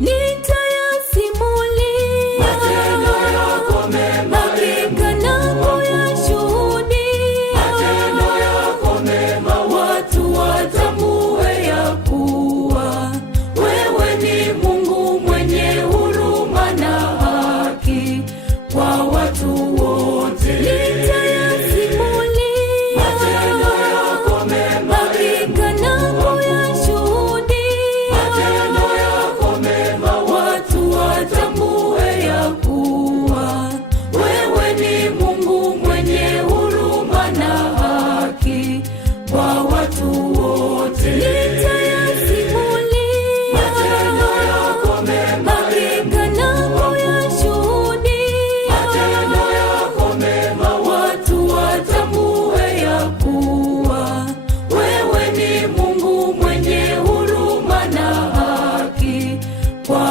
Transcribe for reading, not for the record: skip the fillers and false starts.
nitayasimulia matendo yako mema, hakika na kuyashuhudia. matendo yako mema, Watu watambue ya kuwa wewe ni Mungu mwenye huruma na haki kwa watu wote. Nitayasimulia matendo yako mema, hakika na kuyashuhudia. matendo yako mema, Watu watambue ya kuwa wewe ni Mungu mwenye huruma na haki kwa watu wote. Nitayasimulia matendo yako mema, hakika na kuyashuhudia. matendo yako mema, Watu watambue ya kuwa wewe ni Mungu mwenye huruma na haki kwa